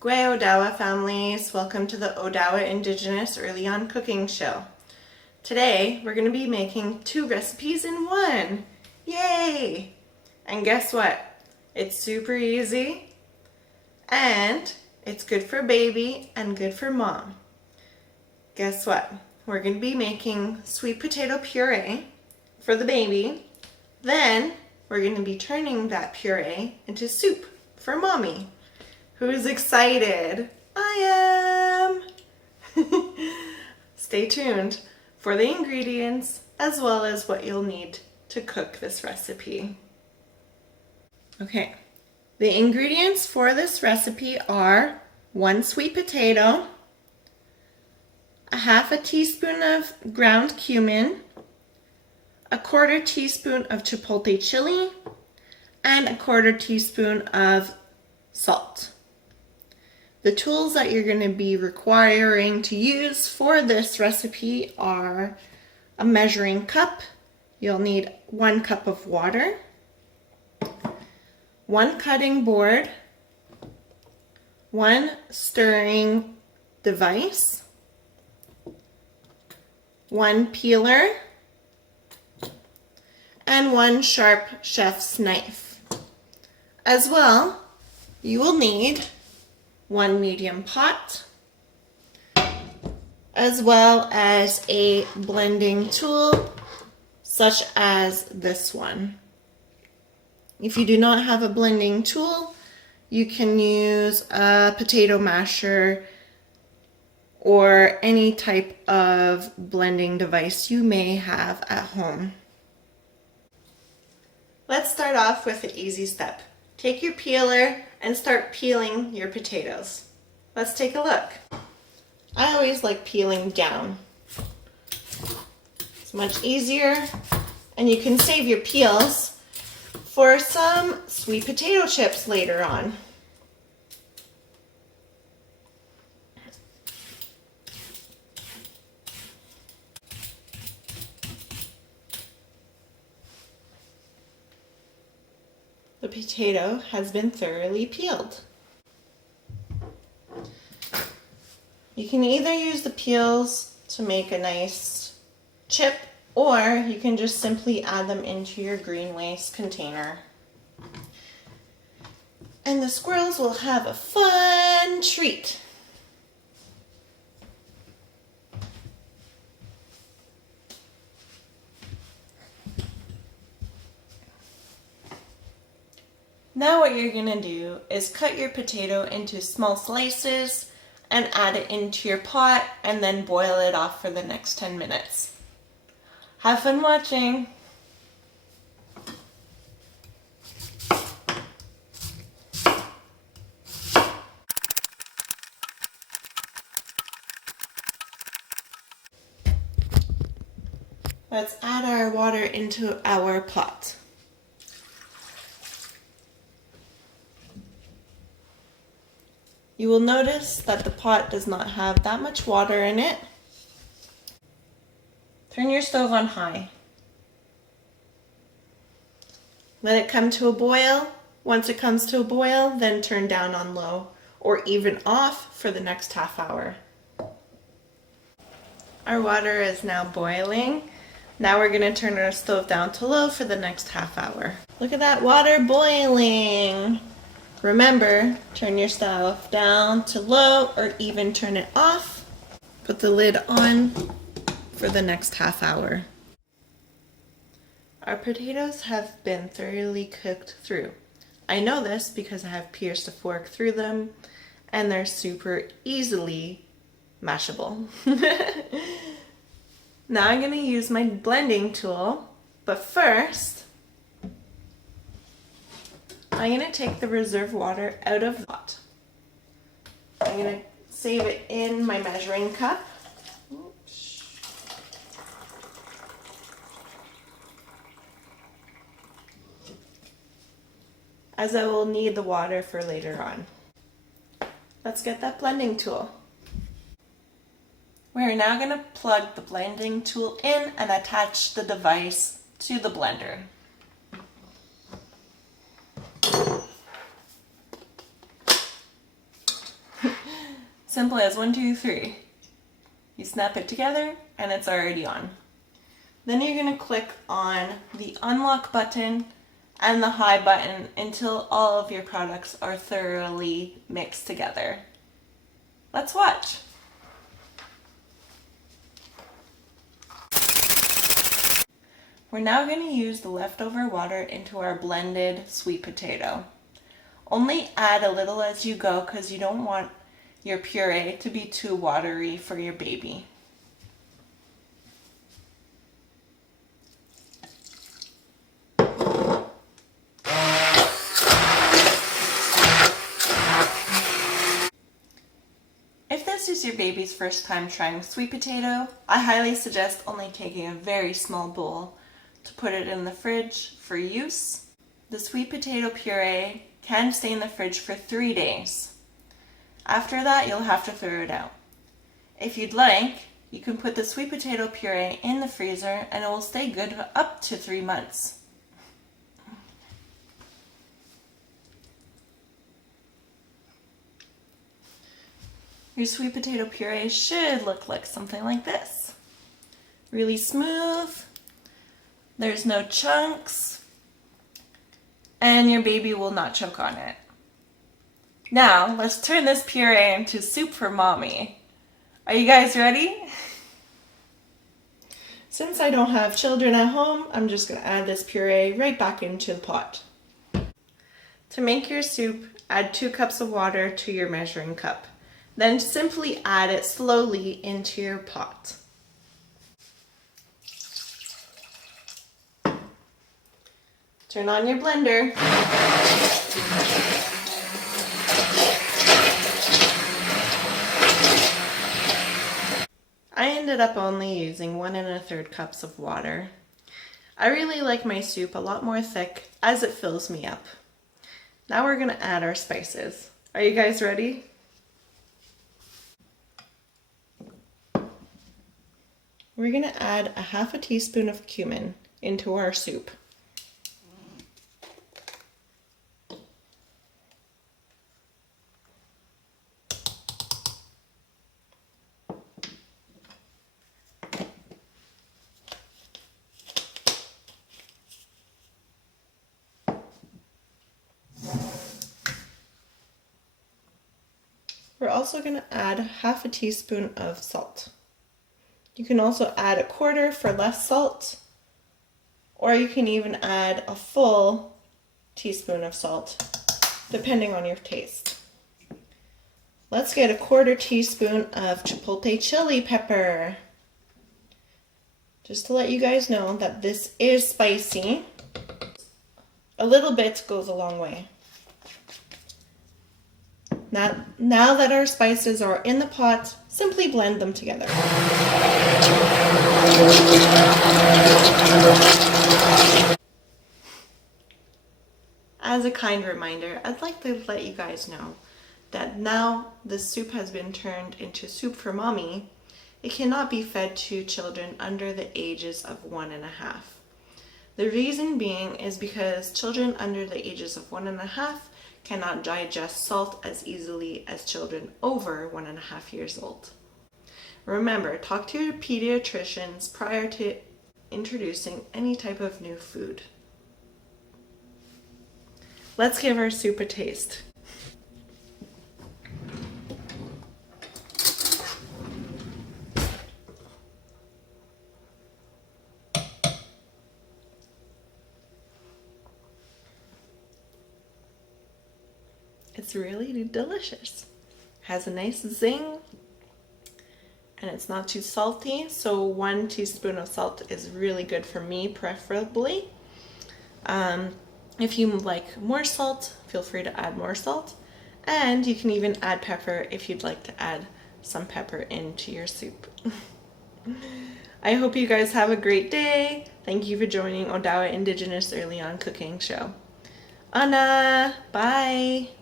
Gwe Odawa families, welcome to the Odawa Indigenous EarlyON Cooking show. Today we're going to be making 2 recipes in one. Yay! And guess what? It's super easy and it's good for baby and good for mom. Guess what? We're going to be making sweet potato puree for the baby. Then we're going to be turning that puree into soup for mommy. Who's excited? I am! Stay tuned for the ingredients as well as what you'll need to cook this recipe. Okay, the ingredients for this recipe are 1 sweet potato, a 1/2 teaspoon of ground cumin, a 1/4 teaspoon of chipotle chili, and a 1/4 teaspoon of salt. The tools that you're going to be requiring to use for this recipe are a measuring cup. You'll need 1 cup of water, 1 cutting board, 1 stirring device, 1 peeler, and 1 sharp chef's knife. As well, you will need 1 medium pot, as well as a blending tool such as this one. If you do not have a blending tool, you can use a potato masher or any type of blending device you may have at home. Let's start off with the easy step. Take your peeler and start peeling your potatoes. Let's take a look. I always like peeling down. It's much easier, and you can save your peels for some sweet potato chips later on. The potato has been thoroughly peeled. You can either use the peels to make a nice chip, or you can just simply add them into your green waste container. And the squirrels will have a fun treat. Now what you're going to do is cut your potato into small slices and add it into your pot and then boil it off for the next 10 minutes. Have fun watching! Let's add our water into our pot. You will notice that the pot does not have that much water in it. Turn your stove on high. Let it come to a boil. Once it comes to a boil, then turn down on low or even off for the next half hour. Our water is now boiling. Now we're going to turn our stove down to low for the next half hour. Look at that water boiling. Remember, turn your stove down to low or even turn it off. Put the lid on for the next half hour. Our potatoes have been thoroughly cooked through. I know this because I have pierced a fork through them and they're super easily mashable. Now I'm going to use my blending tool, but first I'm going to take the reserve water out of the pot. I'm going to save it in my measuring cup. Oops. As I will need the water for later on. Let's get that blending tool. We're now going to plug the blending tool in and attach the device to the blender. Simple as 1, 2, 3. You snap it together and it's already on. Then you're going to click on the unlock button and the high button until all of your products are thoroughly mixed together. Let's watch. We're now going to use the leftover water into our blended sweet potato. Only add a little as you go because you don't want your puree to be too watery for your baby. If this is your baby's first time trying sweet potato, I highly suggest only taking a very small bowl to put it in the fridge for use. The sweet potato puree can stay in the fridge for 3 days. After that, you'll have to throw it out. If you'd like, you can put the sweet potato puree in the freezer and it will stay good for up to 3 months. Your sweet potato puree should look like something like this. Really smooth, there's no chunks, and your baby will not choke on it. Now, let's turn this puree into soup for mommy. Are you guys ready? Since I don't have children at home, I'm just going to add this puree right back into the pot. To make your soup, add 2 cups of water to your measuring cup. Then simply add it slowly into your pot. Turn on your blender. I ended up only using 1 1/3 cups of water. I really like my soup a lot more thick as it fills me up. Now we're going to add our spices. Are you guys ready? We're going to add a 1/2 teaspoon of cumin into our soup. We're also going to add 1/2 teaspoon of salt. You can also add 1/4 for less salt, or you can even add a full teaspoon of salt, depending on your taste. Let's get 1/4 teaspoon of chipotle chili pepper. Just to let you guys know that this is spicy. A little bit goes a long way. Now that our spices are in the pot, simply blend them together. As a kind reminder, I'd like to let you guys know that now the soup has been turned into soup for mommy. It cannot be fed to children under the ages of 1 1/2. The reason being is because children under the ages of 1 1/2 cannot digest salt as easily as children over 1 1/2 years old. Remember, talk to your pediatricians prior to introducing any type of new food. Let's give our soup a taste. It's really delicious. Has a nice zing, and it's not too salty, so 1 teaspoon of salt is really good for me, preferably. If you like more salt, feel free to add more salt, and you can even add pepper if you'd like to add some pepper into your soup. I hope you guys have a great day. Thank you for joining Odawa Indigenous EarlyON Cooking show. Anna, bye!